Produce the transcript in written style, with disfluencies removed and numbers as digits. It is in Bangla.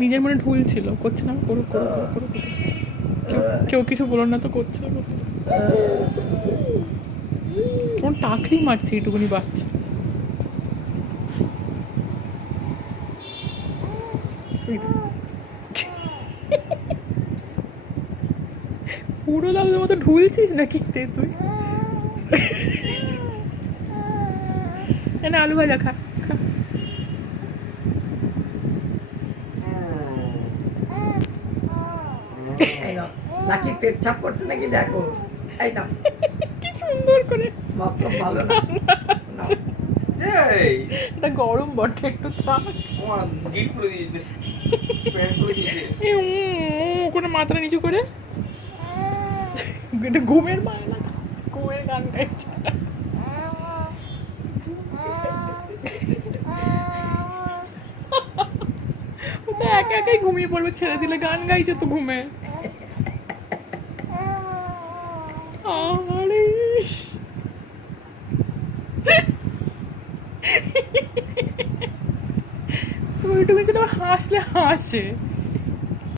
নিজের মনে ঢুল ছিল, করছে না, করো করো করো করো করো। কেউ কিছু বলো না তো, করছে করছে। কোন টাকরি মারছে এইটুকুনি বাচ্চা। পুরো দাদের মতো ঢুলছিস নাকি তুই? না, আলু ভাজা খা খা। নাকি পেচ্ছাপ করছে নাকি দেখো। এই না কি সুন্দর করে মতলব ভালো না। এটা গরম বটে, একটু থাক। করে মাথাটা নিচু করে এটা ঘুমের বায়না, ঘুমের গান গাইছে। ও তো একা একাই ঘুমিয়ে পড়বে, ছেড়ে দিলে গান গাইছে তো ঘুমে। আরে তো ওইটুকু যেন হাসলে হাসে।